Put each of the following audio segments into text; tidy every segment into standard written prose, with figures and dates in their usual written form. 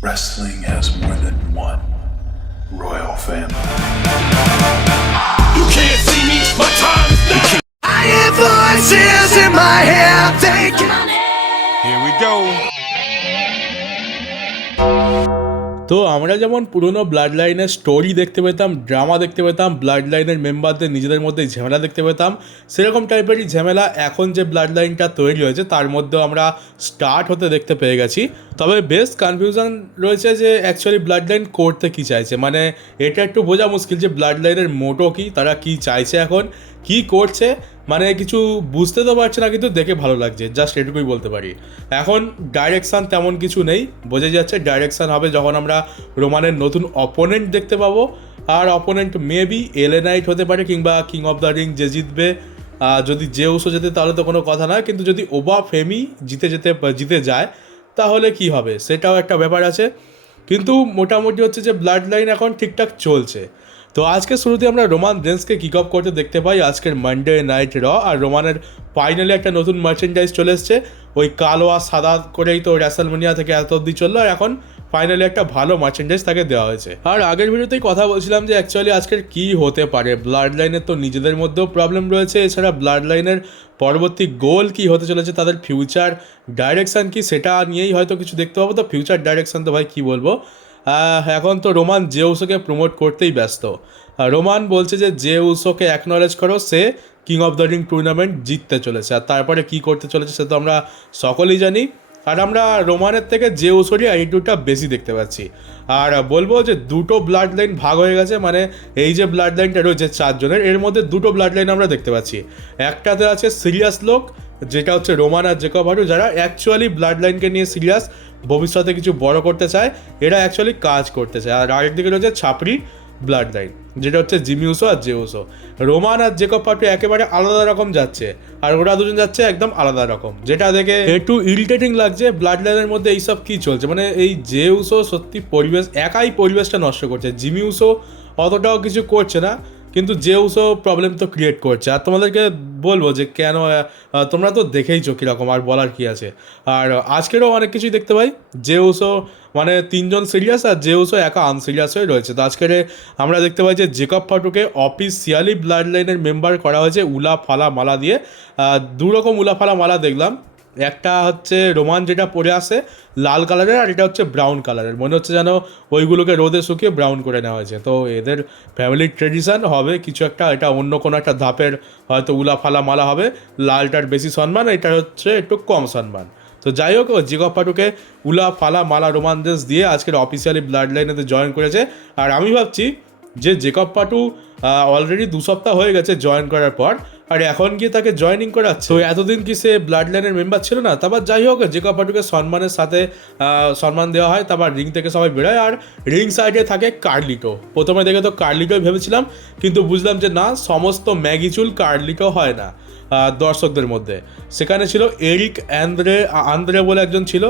Wrestling has more than one royal family. You can't see me, my time is now. I hear voices in my head thinking. Here we go. তো আমরা যেমন পুরনো blood লাইনের story দেখতে পেতাম, drama দেখতে পেতাম, blood লাইনের মেম্বারদের নিজেদের মধ্যে ঝামেলা দেখতে পেতাম, সেরকম টাইপেরই ঝামেলা এখন যে ব্লাড লাইনটা তৈরি হয়েছে তার মধ্যেও আমরা স্টার্ট হতে দেখতে পেয়ে গেছি। তবে বেশ কনফিউশন রয়েছে যে অ্যাকচুয়ালি ব্লাড লাইন করতে কী চাইছে, মানে এটা একটু বোঝা মুশকিল যে ব্লাড লাইনের মোটো কী, তারা কী চাইছে, এখন কী করছে, মানে কিছু বুঝতে তো পারছে না, কিন্তু দেখে ভালো লাগছে, জাস্ট এটুকুই বলতে পারি। এখন ডাইরেকশান তেমন কিছু নেই, বোঝা যাচ্ছে ডাইরেকশান হবে যখন আমরা রোমানের নতুন অপোনেন্ট দেখতে পাবো। আর অপোনেন্ট মেবি এলএ নাইট হতে পারে কিংবা কিং অফ দ্য রিং যে জিতবে। যদি যে উসো যেতে তাহলে তো কোনো কথা না, কিন্তু যদি ওবা ফেমি জিতে যায় তাহলে কি হবে সেটাও একটা ব্যাপার আছে। কিন্তু মোটামুটি হচ্ছে যে ব্লাড লাইন এখন ঠিকঠাক চলছে। তো আজকে শুরুতে আমরা রোমান রেন্সকে কিক অফ করতে দেখতে পাই আজকের মানডে নাইট র। আর রোমানের ফাইনালি একটা নতুন মার্চেন্ডাইজ চলে এসছে, ওই কালো আর সাদা করেই তো রেসলমেনিয়া থেকে এত অব্দি চললো, আর এখন ফাইনালি একটা ভালো মার্চেন্ডাইজ তাকে দেওয়া হয়েছে। আর আগের ভিডিওতেই কথা বলছিলাম যে অ্যাকচুয়ালি আজকের কী হতে পারে, ব্লাড লাইনের তো নিজেদের মধ্যেও প্রবলেম রয়েছে, এছাড়া ব্লাড লাইনের পরবর্তী গোল কী হতে চলেছে, তাদের ফিউচার ডাইরেকশান কী, সেটা নিয়েই হয়তো কিছু দেখতে পাবো। তো ফিউচার ডাইরেকশান তো ভাই কী বলবো, এখন তো রোমান জে উসোকে প্রমোট করতেই ব্যস্ত। রোমান বলছে যে জে উসোকে অ্যাকনলেজ করো, সে King of the Ring tournament জিততে চলেছে, আর তারপরে কী করতে চলেছে সে তো আমরা সকলেই জানি। আর আমরা রোমানের থেকে জে উসোরই অ্যাটিটিউডটা বেশি দেখতে পাচ্ছি। আর বলবো যে দুটো ব্লাড লাইন ভাগ হয়ে গেছে, মানে এই যে ব্লাড লাইনটা রয়েছে চারজনের, এর মধ্যে দুটো ব্লাড লাইন আমরা দেখতে পাচ্ছি। একটাতে আছে সিরিয়াস লোক, যেটা হচ্ছে রোমান আর জেকব হার্টু, যারা অ্যাকচুয়ালি ব্লাড লাইনকে নিয়ে সিরিয়াস, ভবিষ্যতে কিছু বড় করতে চায়, এরা অ্যাকচুয়ালি কাজ করতে চায়। আর আরেকদিকে রয়েছে ছাপড়ি ব্লাড লাইন, যেটা হচ্ছে জিমি উসো আর জে উসো। রোমান আর জেকব হার্টু একেবারে আলাদা রকম যাচ্ছে, আর ওরা দুজন যাচ্ছে একদম আলাদা রকম, যেটা দেখে একটু ইরিটেটিং লাগছে। ব্লাড লাইনের মধ্যে এইসব কী চলছে, মানে এই জে উসো সত্যি একাই পরিবেশটা নষ্ট করছে, জিমি উসো অতটাও কিছু করছে না, কিন্তু জে উসো প্রবলেম তো ক্রিয়েট করছে। আর তোমাদেরকে বলবো যে কেন, তোমরা তো দেখেইছো কীরকম, আর বলার কী আছে। আর আজকেরও অনেক কিছুই দেখতে পাই, জে উসো মানে তিনজন সিরিয়াস আর জে উসো একা আনসিরিয়াস হয়ে রয়েছে। তো আজকের আমরা দেখতে পাই যে জেকব হার্টুকে অফিসিয়ালি ব্লাড লাইনের মেম্বার করা হয়েছে উলা ফালা মালা দিয়ে। দুরকম উলা ফালা মালা দেখলাম, একটা হচ্ছে রোমান যেটা পরে আসে লাল কালারের, আর এটা হচ্ছে ব্রাউন কালারের, মনে হচ্ছে যেন ওইগুলোকে রোদে শুকিয়ে ব্রাউন করে নেওয়া হয়েছে। তো এদের ফ্যামিলির ট্রেডিশন হবে কিছু একটা, এটা অন্য কোনো একটা ধাপের হয়তো উলা ফালা মালা হবে, লালটার বেশি সম্মান, এটা হচ্ছে একটু কম সম্মান। তো যাই হোক, জেকব হার্টুকে উলা ফালা মালা রোমান রেন্স দিয়ে আজকের অফিসিয়ালি ব্লাড লাইনেতে জয়েন করেছে। আর আমি ভাবছি যে জেকব হার্টু অলরেডি 2 সপ্তাহ হয়ে গেছে জয়েন করার পর, আর এখন গিয়ে তাকে জয়েনিং করাচ্ছে। তো এতদিন কি সে ব্লাড লাইনের মেম্বার ছিল না? তারপর যাই হোক, জেকব হার্টুকে সম্মানের সাথে সম্মান দেওয়া হয়, তারপর রিং থেকে সবাই বেরোয়, আর রিং সাইডে থাকে কার্লিটো। প্রথমে দেখে তো কার্লিটোই ভেবেছিলাম, কিন্তু বুঝলাম যে না, সমস্ত ম্যাগিচুল কার্লিটো হয় না দর্শকদের মধ্যে। সেখানে ছিল এরিক আন্দ্রে বলে একজন ছিল,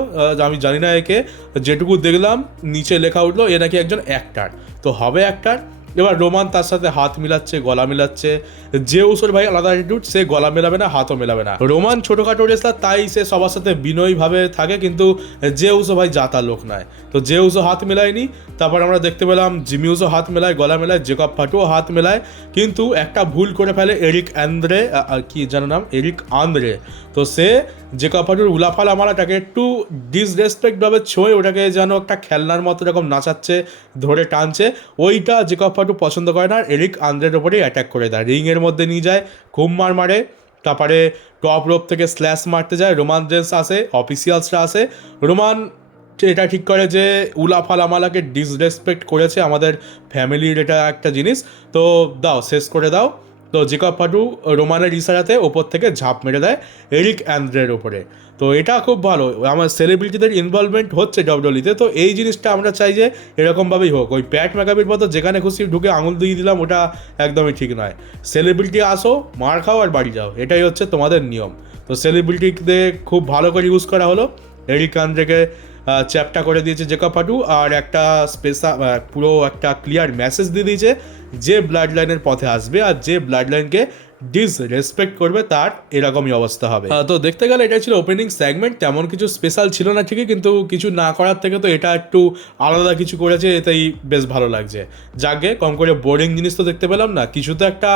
আমি জানি না একে, যেটুকু দেখলাম নিচে লেখা উঠলো এ নাকি একজন অ্যাক্টার, তো হবে অ্যাক্টার। এবার রোমান তার সাথে হাত মিলাচ্ছে, গলা মিলাচ্ছে। যে উসোর ভাই আলাদা অ্যাটিটিউড, সে গলা মেলাবে না, হাতও মেলাবে না। রোমান ছোটোখাটো রেসলার, তাই সে সবার সাথে বিনয়ীভাবে থাকে, কিন্তু যে উসো ভাই জাতা লোক নয়। তো যে উসো হাত মেলায়নি। তারপর আমরা দেখতে পেলাম জিমি উসো হাত মেলায়, গলা মেলায়, জেকব হার্টুও হাত মেলায়, কিন্তু একটা ভুল করে ফেলে এরিক আন্দ্রে। তো সে জেকব হার্টুর উলাফালা মালাটাকে একটু ডিসরেসপেক্টভাবে ছোঁয়ে ওটাকে যেন একটা খেলনার মতো এরকম নাচাচ্ছে, ধরে টানছে, ওইটা জেকব হার্টু পছন্দ করে না, আর এরিক আন্দ্রের ওপরেই অ্যাটাক করে দেয়, রিংয়ের মধ্যে নিয়ে যায়, খুব মারে। তারপরে টপ রোপ থেকে স্ল্যাশ মারতে যায়, রোমান রেন্স আসে, অফিসিয়ালসরা আসে। রোমান এটা ঠিক করে যে উলাফালা মালাকে ডিসরেসপেক্ট করেছে আমাদের ফ্যামিলির, এটা একটা জিনিস, তো দাও, শেষ করে দাও। তো জেকব হার্টু রোমানের ইশারাতে ওপর থেকে ঝাঁপ মেরে দেয় এরিক অ্যান্দ্রের ওপরে। তো এটা খুব ভালো, আমার সেলিব্রিটিদের ইনভলভমেন্ট হচ্ছে ডব্লিউডব্লিউইতে, তো এই জিনিসটা আমরা চাই যে এরকমভাবেই হোক। ওই প্যাট ম্যাকাবির মতো যেখানে খুশি ঢুকে আঙুল দিয়ে দিলাম, ওটা একদমই ঠিক নয়। সেলিব্রিটি আসো, মার খাও আর বাড়ি যাও, এটাই হচ্ছে তোমাদের নিয়ম। তো সেলিব্রিটিদের খুব ভালো করে ইউজ করা হলো, এরিক অ্যান্দ্রেকে চ্যাপটা করে দিয়েছে জেকব হার্টু, আর একটা পুরো একটা ক্লিয়ার মেসেজ দিয়ে দিয়েছে যে ব্লাড লাইনের পথে আসবে আর যে ব্লাড লাইনকে ডিসরেসপেক্ট করবে তার এরকমই অবস্থা হবে। তো দেখতে গেলে এটা ছিল ওপেনিং সেগমেন্ট, তেমন কিছু স্পেশাল ছিল না ঠিকই, কিন্তু কিছু না করার থেকে তো এটা একটু আলাদা কিছু করেছে, এতেই বেশ ভালো লাগছে। যাকে কম করে বোরিং জিনিস তো দেখতে পেলাম না, কিছু তো একটা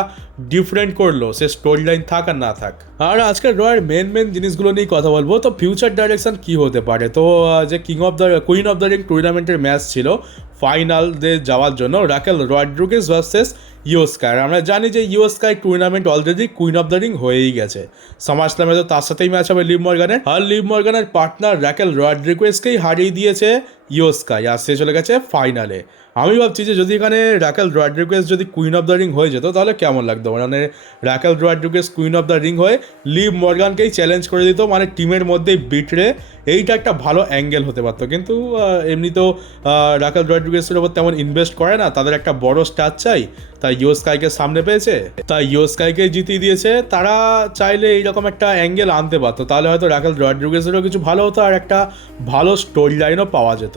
ডিফারেন্ট করলো, সে স্টোরি লাইন থাক আর না থাক। আর আজকের রয়ের মেন জিনিসগুলো নিয়ে কথা বলবো। তো ফিউচার ডাইরেকশন কি হতে পারে? তো যে কুইন অফ দ্য রিং টুর্নামেন্টের ম্যাচ ছিল ফাইনালে যাওয়ার জন্য, Raquel Rodriguez versus Iyo Sky. আমরা জানি যে Iyo Sky tournament already Queen of the Ring হয়েই গেছে। সামারস্ল্যামে তো তার সাথেই ম্যাচ হবে লিভ মর্গানের, আর লিভ মর্গানের পার্টনার রাকেল রড্রিগেজকেই হারিয়ে দিয়েছে ইয়ো স্কাই, আর সে চলে গেছে ফাইনালে। আমি ভাবছি যে যদি এখানে রাকেল রড্রিগেজ যদি কুইন অফ দ্য রিং হয়ে যেত তাহলে কেমন লাগতো, মানে Raquel Rodriguez queen of the ring হয়ে লিভ মর্গানকেই চ্যালেঞ্জ করে দিত, মানে টিমের মধ্যেই বিটরে, এইটা একটা ভালো অ্যাঙ্গেল হতে পারতো। কিন্তু এমনি তো রাকেল রড্রিগেজের ওপর তেমন ইনভেস্ট করে না, তাদের একটা বড় স্টার চাই, তাই ইয়ো স্কাইকে সামনে পেয়েছে, তাই ইয়ো স্কাইকে জিতিয়ে দিয়েছে। তারা চাইলে এইরকম একটা অ্যাঙ্গেল আনতে পারতো, তাহলে হয়তো রাকেল রড্রিগেজেরও কিছু ভালো হতো আর একটা ভালো স্টোরি লাইনও পাওয়া যেত।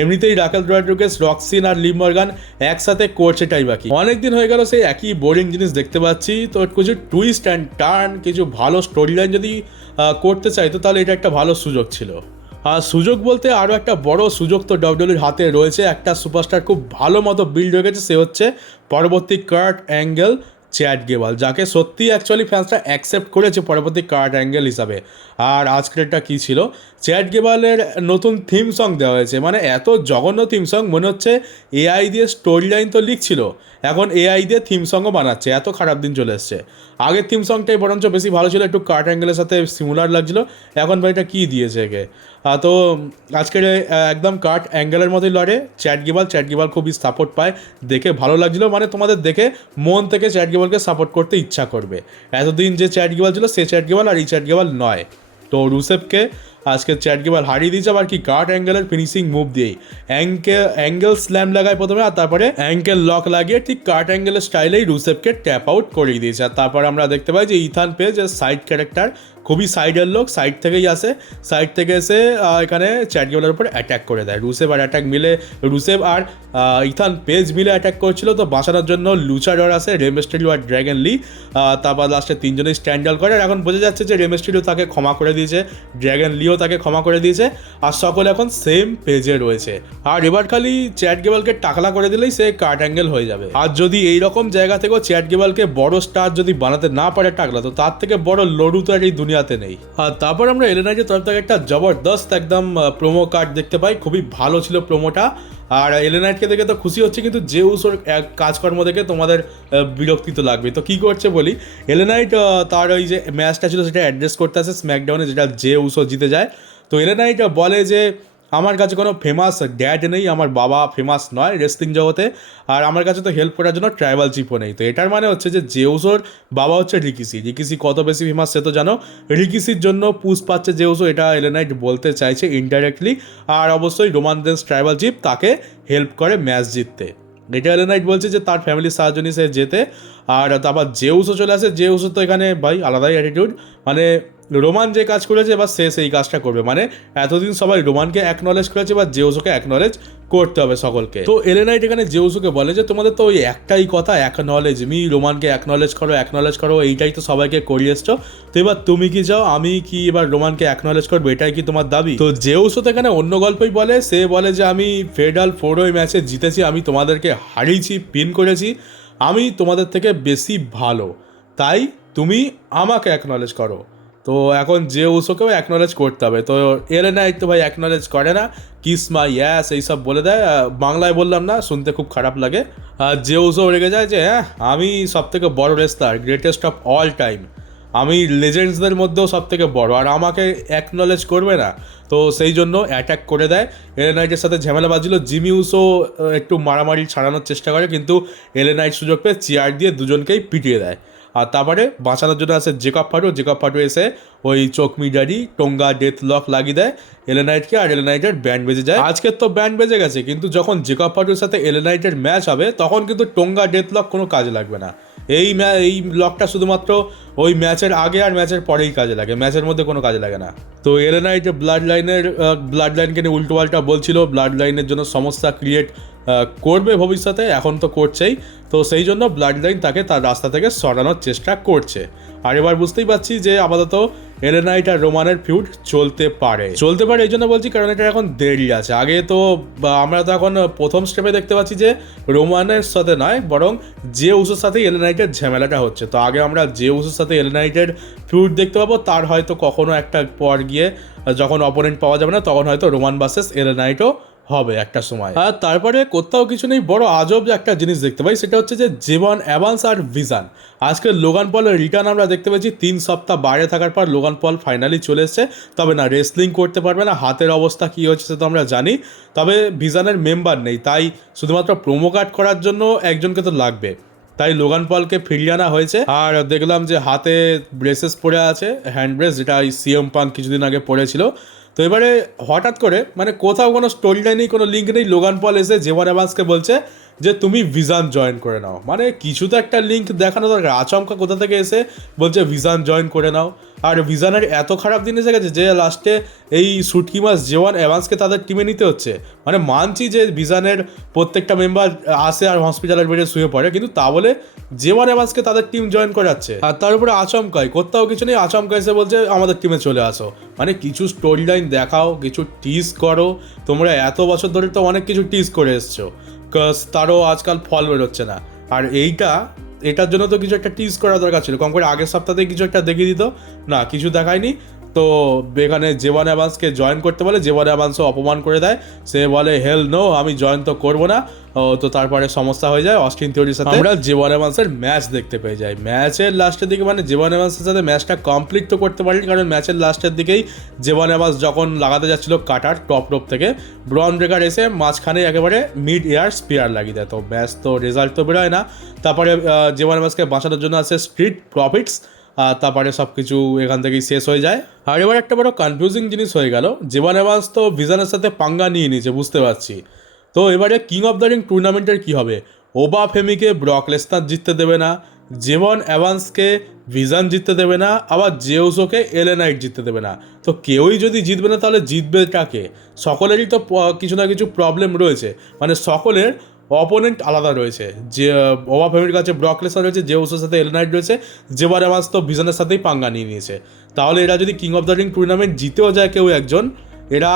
এমনিতেই রাকেল রড্রিগেজ, রক্সিন আর লিভ মর্গান একসাথে করছেটাই বাকি। অনেকদিন হয়ে গেল সেই একই বোরিং জিনিস দেখতে পাচ্ছি, তো কিছু টুইস্ট অ্যান্ড টার্ন, কিছু ভালো স্টোরি লাইন যদি করতে চাইতো তাহলে এটা একটা ভালো সুযোগ ছিল। আর সুযোগ বলতে আরও একটা বড় সুযোগ তো ডব্লিউডব্লিউইর হাতে রয়েছে, একটা সুপারস্টার খুব ভালো মতো বিল্ড হয়ে গেছে, সে হচ্ছে পরবর্তী কার্ট অ্যাঙ্গেল চ্যাট গেবল, যাকে সত্যি অ্যাকচুয়ালি ফ্যান্সরা অ্যাকসেপ্ট করেছে পরবর্তী কার্ট অ্যাঙ্গেল হিসাবে। আর আজকেরটা কী ছিল, চ্যাট গেবলের নতুন থিম সং দেওয়া হয়েছে, মানে এত জঘন্য থিম সং, মনে হচ্ছে এআই দিয়ে স্টোরি লাইন তো লিখছিল, এখন এআই দিয়ে থিম সংও বানাচ্ছে, এত খারাপ দিন চলে এসছে। আগের থিম সংটাই বরঞ্চ বেশি ভালো ছিল, একটু কার্ট অ্যাঙ্গেলের সাথে সিমিলার লাগছিলো, এখন ভাই এটা কী দিয়েছে একে। তো আজকের একদম কার্ট অ্যাঙ্গেলের মতোই লড়ে চ্যাট গেবল খুবই সাপোর্ট পায়, দেখে ভালো লাগছিলো, মানে তোমাদের দেখে মন থেকে চ্যাট গেবলকে সাপোর্ট করতে ইচ্ছা করবে। এতদিন যে চ্যাট গেবল ছিল সে চ্যাট গেবল আর এই চ্যাট গেবল নয়। তো রুসেফকে আজকে চ্যাট গেবল হারিয়ে দিয়েছে, আবার কি কার্ট অ্যাঙ্গেলের ফিনিশিং মুভ দিয়েই অ্যাঙ্গেল স্ল্যাম লাগায় প্রথমে, আর তারপরে অ্যাঙ্গেল লক লাগিয়ে ঠিক কার্ট অ্যাঙ্গেলের স্টাইলেই রুসেফকে ট্যাপ আউট করিয়ে দিয়েছে। আর তারপর আমরা দেখতে পাই যে ইথান পেজ, সাইড ক্যারেক্টার, খুবই সাইডের লোক, সাইড থেকেই আসে, সাইড থেকে এসে এখানে চ্যাট গেবলের উপর অ্যাটাক করে দেয়। রুসেফ আর ইথান পেজ মিলে অ্যাটাক করছিল, তো বাঁচানোর জন্য লুচাডর আসে, রে মিস্টেরিও আর ড্র্যাগন লি, তারপর লাস্টে তিনজনেই স্ট্যান্ডাল করে। আর এখন বোঝা যাচ্ছে যে রে মিস্টেরিও তাকে ক্ষমা করে দিয়েছে, ড্র্যাগন লিও তাকে ক্ষমা করে দিয়েছে, আর সকলে এখন সেম পেজে রয়েছে। আর এবার খালি চ্যাট গেবলকে টাকলা করে দিলেই সে কার্ট অ্যাঙ্গেল হয়ে যাবে। আর যদি এইরকম জায়গা থেকেও চ্যাট গেবলকে বড় স্টার যদি বানাতে না পারে টাকলা, তো তার থেকে বড় লড়ু তো আর এই দুনিয়াতে নেই। আর তারপর আমরা এলএনআইয়ের তরফ থেকে একটা জবরদস্ত একদম প্রোমো কার্ড দেখতে পাই, খুবই ভালো ছিল প্রোমোটা। আর এলএনআইকে দেখে তো খুশি হচ্ছে, কিন্তু যে উসোর কাজকর্ম দেখে তোমাদের বিরক্তি তো লাগবে। তো কী করছে বলি, এলএনআইট তার ওই যে ম্যাচটা ছিল সেটা অ্যাড্রেস করতে আসে স্ম্যাকডাউনে, যেটা যে উসো জিতে যায়। তো এলএনআইট বলে যে আমার কাছে কোনো ফেমাস ড্যাড নেই, আমার বাবা ফেমাস নয় রেসলিং জগতে, আর আমার কাছে তো হেল্প করার জন্য ট্রাইবাল চিপও নেই। তো এটার মানে হচ্ছে যে জেউসোর বাবা হচ্ছে রিকিসি কত বেশি ফেমাস সে তো জানো, রিকিসির জন্য পুশ পাচ্ছে জেউসো, এটা এলএনআইট বলতে চাইছে ইনডাইরেক্টলি। আর অবশ্যই রোমান রেন্স ট্রাইবাল চিপ তাকে হেল্প করে ম্যাচ জিততে, এটা এলএনআইট বলছে যে তার ফ্যামিলির সাহায্য নিয়ে সে যেতে। আর তারপর জেউসও চলে আসে, জেউসও তো এখানে ভাই আলাদাই অ্যাটিটিউড, মানে রোমান যে কাজ করেছে এবার সে সেই কাজটা করবে, মানে এতদিন সবাই রোমানকে অ্যাকনলেজ করেছে, এবার জেউসোকে অ্যাকনলেজ করতে হবে সকলকে। তো এলএনআইট এখানে জেউসোকে বলে যে তোমাদের তো ওই একটাই কথা, অ্যাকনলেজ মি, রোমানকে অ্যাকনলেজ করো, এইটাই তো সবাইকে করিয়ে এসছো, তো এবার তুমি কি চাও, আমি কি এবার রোমানকে অ্যাকনলেজ করবো, এটাই কি তোমার দাবি? তো জেউসো তো এখানে অন্য গল্পই বলে, সে বলে যে আমি ফেডাল 4 ম্যাচে জিতেছি, আমি তোমাদেরকে হারিয়েছি, পিন করেছি, আমি তোমাদের থেকে বেশি ভালো, তাই তুমি আমাকে অ্যাকনলেজ করো। তো এখন যে উসোকেও অ্যাকনলেজ করতে হবে। তো এলএনআইট তো ভাই অ্যাকনলেজ করে না, কিস মাই ইয়াস এইসব বলে দেয়, বাংলায় বললাম না, শুনতে খুব খারাপ লাগে। আর যে উসো রেগে যায় যে হ্যাঁ আমি সব থেকে বড় wrestler, greatest of all time, আমি লেজেন্ডসদের মধ্যেও সব থেকে বড়, আর আমাকে অ্যাকনলেজ করবে না। তো সেই জন্য অ্যাটাক করে দেয়, এলএনআইটের সাথে ঝামেলা বাজছিল, জিমি উসো একটু মারামারি ছাড়ানোর চেষ্টা করে, কিন্তু এলএনআইট সুযোগ পেয়ে চেয়ার দিয়ে দুজনকেই পিটিয়ে দেয়। আর তারপরে বাঁচানোর জন্য আসে জেকব ফাটু এসে ওই চোখ মিডারি টোঙ্গা ডেথ লক লাগিয়ে দেয় এলএনআইটকে, আর এলএনআইটের ব্যান্ড বেজে যায়। আজকের তো ব্যান্ড বেজে গেছে, কিন্তু যখন জেকব ফাটুর সাথে এলএনআইটের ম্যাচ হবে তখন কিন্তু টোঙ্গা ডেথ লক কোনো কাজে লাগবে না। এই লকটা শুধুমাত্র ওই ম্যাচের আগে আর ম্যাচের পরেই কাজে লাগে, ম্যাচের মধ্যে কোনো কাজে লাগে না। তো এলএনআইট ব্লাড লাইনকে নিয়ে উল্টো পাল্টা বলছিল, ব্লাড লাইনের জন্য সমস্যা ক্রিয়েট করবে ভবিষ্যতে, এখন তো করছেই। তো সেই জন্য ব্লাড লাইন তাকে তার রাস্তা থেকে সরানোর চেষ্টা করছে। আর এবার বুঝতেই পারছি যে আপাতত এলএ নাইট আর রোমানের ফিউড চলতে পারে এই জন্য বলছি কারণ এটা এখন দেরি আছে। আগে তো আমরা তো এখন প্রথম স্টেপে দেখতে পাচ্ছি যে রোমানের সাথে নয়, বরং যে উসোর সাথে এলএ নাইটের ঝামেলাটা হচ্ছে। তো আগে আমরা যে উসোর সাথে এলএ নাইটের ফিউড দেখতে পাবো, তার হয়তো কখনো একটা পর গিয়ে যখন অপোনেন্ট পাওয়া যাবে না, তখন হয়তো রোমান ভার্সেস এলএ নাইটও হবে একটা সময়। আর তারপরে কোথাও কিছু নেই, বড় আজব যে একটা জিনিস দেখতে পাই, সেটা হচ্ছে যে জেভন এভান্স আর ভিজান। আজকে লোগান পলের রিটার্ন আমরা দেখতে পেয়েছি। 3 সপ্তাহ বাইরে থাকার পর লোগান পল ফাইনালি চলে এসছে। তবে না, রেসলিং করতে পারবে না, হাতের অবস্থা কী হচ্ছে সে তো আমরা জানি। তবে ভিজানের মেম্বার নেই, তাই শুধুমাত্র প্রোমো কার্ড করার জন্য একজনকে তো লাগবে, তাই লোগান পলকে ফিরিয়ে আনা হয়েছে। আর দেখলাম যে হাতে ব্রেসেস পরে আছে, হ্যান্ড ব্রেস, যেটা সিএম পাঙ্ক কিছুদিন আগে পরেছিল। তো এবারে হঠাৎ করে মানে কোথাও কোনো স্টোরি লাইনেই কোনো লিঙ্ক নেই, লোগান পল এসে জেভন এভান্সকে বলছে যে তুমি ভিজান জয়েন করে নাও। মানে কিছু তো একটা লিঙ্ক দেখানো দরকার। আচমকা কোথা থেকে এসে বলছে ভিজান জয়েন করে নাও। আর ভিজানের এত খারাপ দিন এসে গেছে যে লাস্টে এই শুটকি মাস জেভন এভান্সকে তাদের টিমে নিতে হচ্ছে। মানে মানছি যে ভিজানের প্রত্যেকটা মেম্বার আসে আর হসপিটালের বেডে শুয়ে পড়ে, কিন্তু তা বলে জেভন এভান্সকে তাদের টিম জয়েন করাচ্ছে। আর তার উপরে আচমকাই, কোথাও কিছু নেই, আচমকা এসে বলছে আমাদের টিমে চলে আসো। মানে কিছু স্টোরি লাইন দেখাও, কিছু টিজ করো। তোমরা এত বছর ধরে তো অনেক কিছু টিজ করে এসছো, তারও আজকাল ফল বেরোচ্ছে না। আর এটার জন্য তো কিছু একটা টিজ করা দরকার ছিল, কম করে আগের সপ্তাহে কিছু একটা দেখিয়ে দিত না, কিছু দেখায়নি। তো এখানে জেভন এভান্সকে জয়েন করতে বলে, জেভন এভান্সও অপমান করে দেয়। সে বলে হেল নো, আমি জয়েন তো করবো না। তো তারপরে সমস্যা হয়ে যায় অস্টিন থিওরির সাথে। আমরা জেভন এভান্সের ম্যাচ দেখতে পেয়ে যাই। ম্যাচের লাস্টের দিকে মানে জেভন এভান্সের সাথে ম্যাচটা কমপ্লিট তো করতে পারিনি, কারণ ম্যাচের লাস্টের দিকেই জেভন এভান্স যখন লাগাতে যাচ্ছিল কাটার টপ রোপ থেকে, ব্রন ব্রেকার এসে মাঝখানে একেবারে মিড এয়ার স্পিয়ার লাগিয়ে দেয়। তো ম্যাচ তো রেজাল্ট তো বেরোয় না। তারপরে জেভন এভান্সকে বাঁচানোর জন্য আসে স্ট্রিট প্রফিটস। তারপরে সব কিছু এখান থেকেই শেষ হয়ে যায়। আর এবার একটা বড় কনফিউজিং জিনিস হয়ে গেল, জেভন এভান্স তো ভিজানের সাথে পাঙ্গা নিয়ে নিয়েছে, বুঝতে পারছি। তো এবারে কিং অফ দ্য রিং টুর্নামেন্টের কী হবে? ওবা ফেমিকে ব্রক লেসনার জিততে দেবে না, জেভন এভান্সকে ভিজান জিততে দেবে না, আবার জেউসোকে এলএ নাইট জিততে দেবে না। তো কেউই যদি জিতবে না, তাহলে জিতবে কাকে? সকলেরই তো কিছু না কিছু প্রবলেম রয়েছে, মানে সকলের অপোনেন্ট আলাদা রয়েছে। যে ওবা ফেমির কাছে ব্রক লেসনার রয়েছে, জেউসোর সাথে এলএ নাইট রয়েছে, জেভন এভান্স তো ভিজানের সাথেই পাঙ্গা নিয়ে নিয়েছে। তাহলে এরা যদি King of the Ring tournament জিতেও যায় কেউ একজন, এরা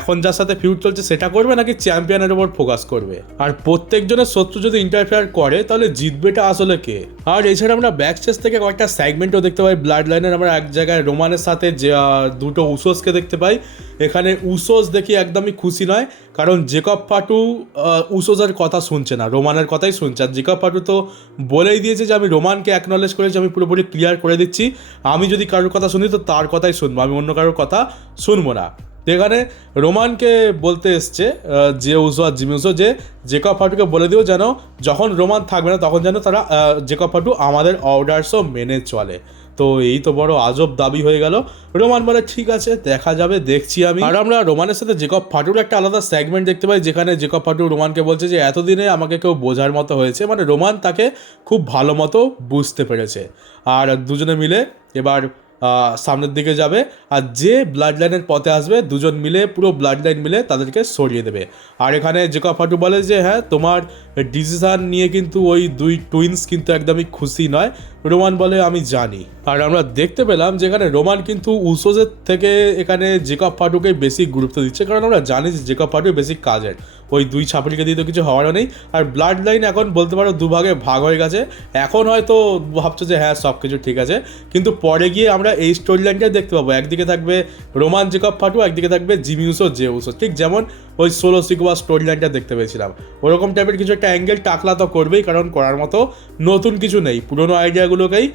এখন যার সাথে ফিউড চলছে সেটা করবে নাকি চ্যাম্পিয়নের ওপর ফোকাস করবে? আর প্রত্যেকজনের শত্রু যদি ইন্টারফেয়ার করে, তাহলে জিতবেটা আসলে কে? আর এছাড়া আমরা ব্যাক স্টেজ থেকে কয়েকটা সেগমেন্টও দেখতে পাই ব্লাড লাইনের। আমরা এক জায়গায় রোমানের সাথে যে দুটো উসোসকে দেখতে পাই। এখানে উসোস দেখি একদমই খুশি নয়, কারণ জেকব ফাটু উসোসের কথা শুনছে না, রোমানের কথাই শুনছে। আর জেকব ফাটু তো বলেই দিয়েছে যে আমি রোমানকে অ্যাকনলেজ করেছি, আমি পুরোপুরি ক্লিয়ার করে দিচ্ছি, আমি যদি কারোর কথা শুনি তো তার কথাই শুনবো, আমি অন্য কারোর কথা শুনবো না। এখানে রোমানকে বলতে এসছে যে উসো আর জিমি উসো যে জেকব ফাটুকে বলে দিও যেন যখন রোমান থাকবে না তখন যেন তারা জেকব ফাটু আমাদের অর্ডারসও মেনে চলে। তো এই তো বড় আজব দাবি হয়ে গেল। রোমান বলে ঠিক আছে, দেখা যাবে, দেখছি আমি। আর আমরা রোমানের সাথে জেকব ফাটুর একটা আলাদা সেগমেন্ট দেখতে পাই, যেখানে জেকব ফাটু রোমানকে বলছে যে এতদিনে আমাকে কেউ বোঝার মতো হয়েছে, মানে রোমান তাকে খুব ভালো মতো বুঝতে পেরেছে। আর দুজনে মিলে এবার সামনের দিকে যাবে, আর যে ব্লাড লাইনের পথে আসবে দুজন মিলে পুরো ব্লাড লাইন মিলে তাদেরকে সরিয়ে দেবে। আর এখানে জেকব ফাটু বলে যে হ্যাঁ, তোমার ডিসিশন নিয়ে কিন্তু ওই দুই টুইন্স কিন্তু একদমই খুশি নয়। রোমান বলে আমি জানি। আর আমরা দেখতে পেলাম যেখানে রোমান কিন্তু উসোসের থেকে এখানে জেকব ফাটুকে বেশি গুরুত্ব দিচ্ছে, কারণ আমরা জানি যে জেকব ফাটু বেশি কাজের, ওই দুই ছাপড়িকে দিয়ে তো কিছু হওয়ারও নেই। আর ব্লাড লাইন এখন বলতে পারো দুভাগে ভাগ হয়ে গেছে। এখন হয়তো ভাবছো যে হ্যাঁ সব কিছু ঠিক আছে, কিন্তু পরে গিয়ে আমরা এই স্টোরি লাইনটাই দেখতে পাবো। একদিকে থাকবে রোমান জেকব ফাটু, একদিকে থাকবে জিমি উসো জে উসো, ঠিক যেমন ওই সোলো সিকোয়া স্টোরি লাইনটা দেখতে পেয়েছিলাম। ওরকম টাইপের কিছু একটা অ্যাঙ্গেল টাকলা তো করবেই, কারণ করার মতো নতুন কিছু নেই, পুরোনো আইডিয়াগুলোকেই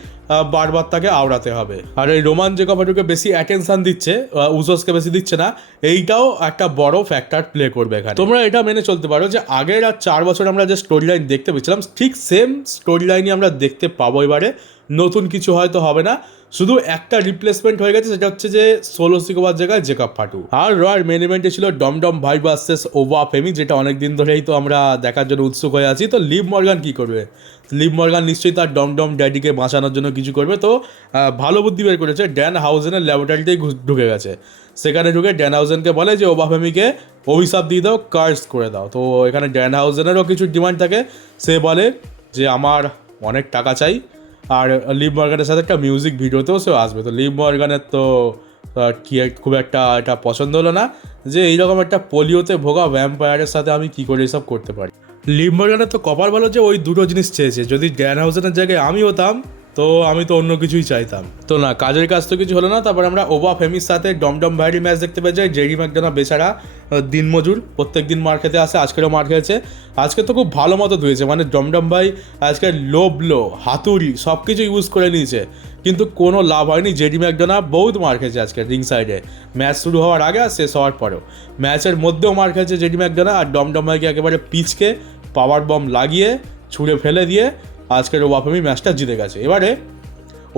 বারবার তাকে আওড়াতে হবে। আর এই রোমান জেকব ফাটুকে বেশি অ্যাটেনশন দিচ্ছে, উসোসকে বেশি দিচ্ছে না, এইটাও একটা বড় ফ্যাক্টর প্লে করবে এখানে। তোমরা এটা মেনে চলতে পারো যে আগের আর 4 বছর আমরা যে স্টোরি লাইন দেখতে পেয়েছিলাম, ঠিক সেম স্টোরি লাইনই আমরা দেখতে পাবো এবারে নতুন কিছু হয়তো হবে না, শুধু একটা রিপ্লেসমেন্ট হয়ে গেছে, সেটা হচ্ছে যে সোলো সিকোবার জায়গায় জেকব ফাটু। আর রয়্যাল মেন ইভেন্টে ছিল ডমডম ভাই ভার্সেস ওভা ফেমি, যেটা অনেকদিন ধরেই তো আমরা দেখার জন্য উৎসুক হয়ে আছি। তো লিভ মর্গান কী করবে? লিভ মর্গান নিশ্চয়ই তার ডমডম ড্যাডিকে বাঁচানোর জন্য কিছু করবে। তো ভালো বুদ্ধি বের করেছে, ড্যান হাউজেনের ল্যাবরেটরিতেই ঢুকে গেছে। সেখানে ঢুকে ড্যান হাউজেনকে বলে যে ওভা ফেমিকে অভিশাপ দিয়ে দাও, কার্স করে দাও। তো এখানে ড্যান হাউজেনেরও কিছু ডিমান্ড থাকে। সে বলে যে আমার অনেক টাকা চাই, আর লিভ মর্গানের সাথে একটা মিউজিক ভিডিওতেও সে আসবে। তো লিভ মর্গানের তো কি খুব একটা এটা পছন্দ হলো না যে এইরকম একটা পোলিওতে ভোগা ভ্যাম্পায়ারের সাথে আমি কী করে এসব করতে পারি। লিভ মর্গানের তো কপাল ভালো যে ওই দুটো জিনিস চেয়েছে। যদি ড্যান হাউজেনের জায়গায় আমি হতাম তো আমি তো অন্য কিছুই চাইতাম। তো না, কাজের কাজ তো কিছু হলো না। তারপর আমরা ওভা ফেমির সাথে ডমডম ভাইরি ম্যাচ দেখতে পেয়ে যাই। জেরি ম্যাকডোনা বেচারা দিনমজুর, প্রত্যেক দিন মার খেতে আসে, আজকেরও মার খেয়েছে। আজকে তো খুব ভালো মতো ধুয়েছে, মানে ডমডম ভাই আজকে লোবলো হাতুড়ি সব কিছু ইউজ করে নিয়েছে, কিন্তু কোনো লাভ হয়নি। জেরি ম্যাকডোনা বহুত মার খেয়েছে আজকে রিং সাইডে, ম্যাচ শুরু হওয়ার আগে আর শেষ হওয়ার পরেও। ম্যাচের মধ্যেও মার খেয়েছে জেরি ম্যাকডোনা, আর ডমডম ভাইকে একেবারে পিচকে পাওয়ার বম লাগিয়ে ছুঁড়ে ফেলে দিয়ে আজকের ওভা ফেমি ম্যাচটা জিতে গেছে। এবারে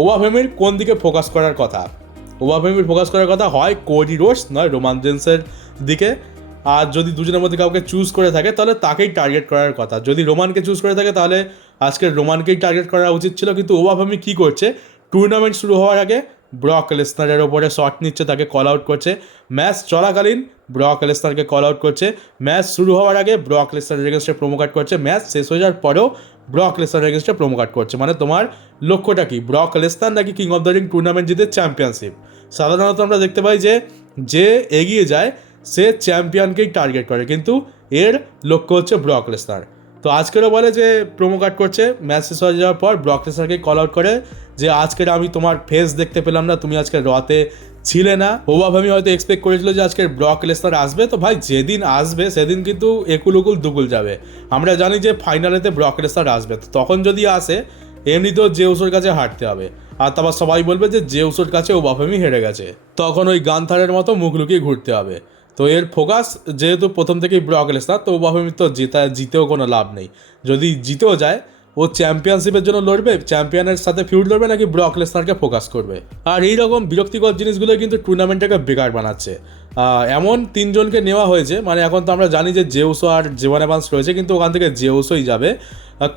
ওভা ফেমির কোন দিকে ফোকাস করার কথা? ওভা ফেমির ফোকাস করার কথা হয় কোডি রোডস নয় রোমান জেন্সের দিকে। আর যদি দুজনের মধ্যে কাউকে চুজ করে থাকে তাহলে তাকেই টার্গেট করার কথা। যদি রোমানকে চুজ করে থাকে তাহলে আজকে রোমানকেই টার্গেট করা উচিত ছিল। কিন্তু ওভা ফেমি কী করছে, টুর্নামেন্ট শুরু হওয়ার আগে ব্রক লেসনারের ওপরে শট নিচ্ছে, তাকে কল আউট করছে। ম্যাচ চলাকালীন ব্রক লেসনারকে কল আউট করছে। ম্যাচ শুরু হওয়ার আগে ব্রক লেসনারের এগেনস্টে প্রোমো কাট করছে। ম্যাচ শেষ হয়ে যাওয়ার পরেও ব্রক লেসনারের এগেনস্টে প্রোমো কাট করছে। মানে তোমার লক্ষ্যটা কি, ব্রক লেসনার নাকি king of the Ring tournament জিতে চ্যাম্পিয়নশিপ? সাধারণত আমরা দেখতে পাই যে এগিয়ে যায় সে চ্যাম্পিয়নকেই টার্গেট করে, কিন্তু এর লক্ষ্য হচ্ছে ব্রক লেসনার। তো আজকেরও বলে যে প্রোমো কাট করছে, ম্যাচ শেষ হয়ে যাওয়ার পর ব্রক লেসনারকে কল আউট করে যে আজকের আমি তোমার ফেস দেখতে পেলাম না, তুমি আজকে রতে ছিলে না। ওভা ফেমি হয়তো এক্সপেক্ট করেছিল যে আজকের ব্রক লেসনার আসবে। তো ভাই যেদিন আসবে সেদিন কিন্তু একুল উকুল দুকুল যাবে। আমরা জানি যে ফাইনালেতে ব্রক লেসনার আসবে, তো তখন যদি আসে এমনিতেও জেউসোর কাছে হারতে হবে, আর তারপর সবাই বলবে যে জেউসোর কাছে ওভা ফেমি হেরে গেছে, তখন ওই গান্থারের মতো মুখ লুকিয়ে ঘুরতে হবে। তো এর ফোকাস যেহেতু প্রথম থেকেই ব্রক লেসনার, তো ওভা ফেমির তো জিতেও কোনো লাভ নেই। যদি জিতেও যায় ও চ্যাম্পিয়নশিপের জন্য লড়বে, চ্যাম্পিয়নের সাথে ফিউড লড়বে, নাকি ব্রক লেসনারকে ফোকাস করবে। আর এইরকম বিরক্তিকর জিনিসগুলো কিন্তু টুর্নামেন্টটাকে বেকার বানাচ্ছে। এমন তিনজনকে নেওয়া হয়েছে, মানে এখন তো আমরা জানি যে জেউসো আর জেভান এভান্স রয়েছে, কিন্তু ওখান থেকে জেউসোই যাবে।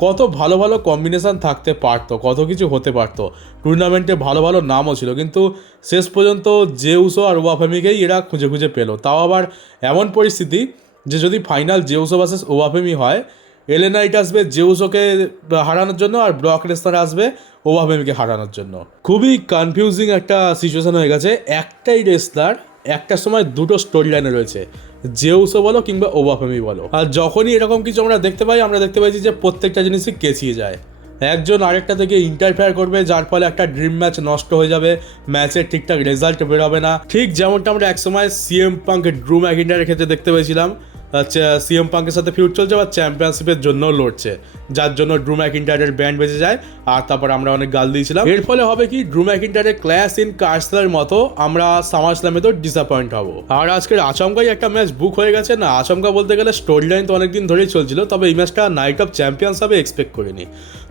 কত ভালো ভালো কম্বিনেশান থাকতে পারতো, কত কিছু হতে পারতো, টুর্নামেন্টে ভালো ভালো নামও ছিল, কিন্তু শেষ পর্যন্ত জেউসো আর ওভা ফেমিকেই এরা খুঁজে খুঁজে পেলো। তাও আবার এমন পরিস্থিতি যে যদি ফাইনাল জেউসো ভার্সেস ওভা ফেমি হয়, এলএ নাইট আসবে জেউসোকে হারানোর জন্য, আর ব্রক লেসনার আসবে ওভা ফেমিকে হারানোর জন্য। খুবই কনফিউজিং একটা সিচুয়েশন হয়ে গেছে। একটাই রেসলার একটা সময় দুটো স্টোরি লাইনে রয়েছে, জেউসো বলো কিংবা ওভা ফেমি বলো। আর যখনই এরকম কিছু আমরা দেখতে পাইছি যে প্রত্যেকটা জিনিসই কেচিয়ে যায়। একজন আরেকটা থেকে ইন্টারফেয়ার করবে, যার ফলে একটা ড্রিম ম্যাচ নষ্ট হয়ে যাবে, ম্যাচের ঠিকঠাক রেজাল্ট বেরোবে না। ঠিক যেমনটা আমরা একসময় সিএম পাঙ্ক ড্রু ম্যাকিন্টায়ারের ক্ষেত্রে দেখতে পেয়েছিলাম। সিএম পাঙ্কের সাথে ফিউড চলছে বা চ্যাম্পিয়নশিপের জন্য লড়ছে, যার জন্য ড্রু ম্যাকিন্টায়ারের ব্যান্ড বেজে যায়, আর তারপর আমরা অনেক গাল দিয়েছিলাম। এর ফলে হবে কি, ড্রু ম্যাকিন্টায়ারের ক্ল্যাশ ইন কার্সেলের মতো আমরা সামার স্ল্যামে তো ডিসঅ্যাপয়েন্ট হবো। আর আজকের আচমকাই একটা ম্যাচ বুক হয়ে গেছে। না আচমকা বলতে গেলে স্টোরি লাইন তো অনেকদিন ধরেই চলছিল, তবে এই ম্যাচটা নাইট অফ চ্যাম্পিয়ন্স হবে এক্সপেক্ট করিনি।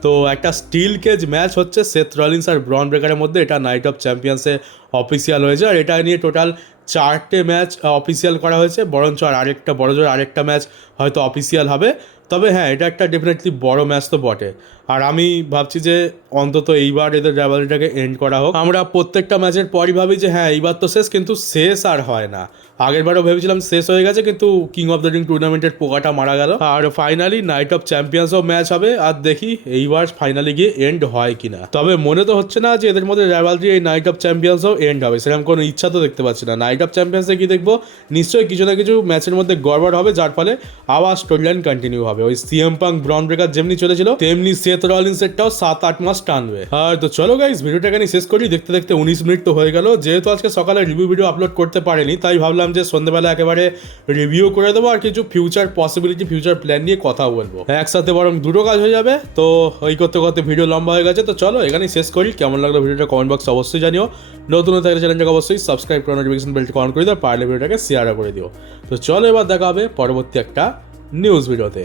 তো একটা স্টিল কেজ ম্যাচ হচ্ছে সেথ রলিন্স আর ব্রন ব্রেকারের মধ্যে, এটা নাইট অফ চ্যাম্পিয়ন্সে অফিসিয়াল হয়েছে। আর এটা নিয়ে টোটাল 4টে ম্যাচ অফিসিয়াল করা হয়েছে, বরঞ্চ আর আরেকটা বড়জোর আরেকটা ম্যাচ হয়তো অফিসিয়াল হবে। তবে হ্যাঁ, এটা একটা ডেফিনেটলি বড় ম্যাচ তো বটে। আর আমি ভাবছি যে অন্তত এইবার এদের রাইভালরিটাকে এন্ড করা হোক। আমরা প্রত্যেকটা ম্যাচের পরই ভাবি যে হ্যাঁ এইবার তো শেষ, কিন্তু শেষ আর হয় না। আগেরবারও ভেবেছিলাম শেষ হয়ে গেছে, কিন্তু কিং অফ দ্য রিং টুর্নামেন্টের পোকাটা মারা গেল। আর ফাইনালি নাইট অফ চ্যাম্পিয়ন্সও ম্যাচ হবে, আর দেখি এইবার ফাইনালি গিয়ে এন্ড হয় কিনা। তবে মনে তো হচ্ছে না যে এদের মধ্যে রাইভালরি এই নাইট অফ চ্যাম্পিয়ন্সও এন্ড হবে, সেরকম কোনো ইচ্ছা তো দেখতে পাচ্ছি না। নাইট অফ চ্যাম্পিয়ন্সে কি দেখবো, নিশ্চয়ই কিছু না কিছু ম্যাচের মধ্যে গড়বড় হবে, যার ফলে আবার স্টোরি লাইন কন্টিনিউ হবে। ওই সিএম পাঙ্ক ব্রন ব্রেকার যেমনি চলেছিল, তেমনি সেথ রলিন্সেরটাও 7-8 মাস টানবে। আর তো চলো গাইস, ভিডিওটা এখানে শেষ করি। দেখতে দেখতে 19 মিনিট তো হয়ে গেল। যেহেতু আজকে সকালে রিভিউ ভিডিও আপলোড করতে পারিনি, তাই ভাবলাম যে সন্ধ্যেবেলা একেবারে রিভিউ করে দেবো, আর কিছু ফিউচার পসিবিলিটি, ফিউচার প্ল্যান নিয়ে কথা বলবো। একসাথে বরং দুটো কাজ হয়ে যাবে। তো ওই করতে করতে ভিডিও লম্বা হয়ে গেছে। তো চলো এখানেই শেষ করি। কেমন লাগলো ভিডিওটা কমেন্ট বক্সে অবশ্যই জানিও। নতুন থাকলে চ্যানেলটাকে অবশ্যই সাবস্ক্রাইব করে নোটিফিকেশন বেলটা অন করে দিও, পারলে ভিডিওটাকে শেয়ারও করে দিও। তো চলো এবার দেখা হবে পরবর্তী একটা নিউজ ভিডিওতে।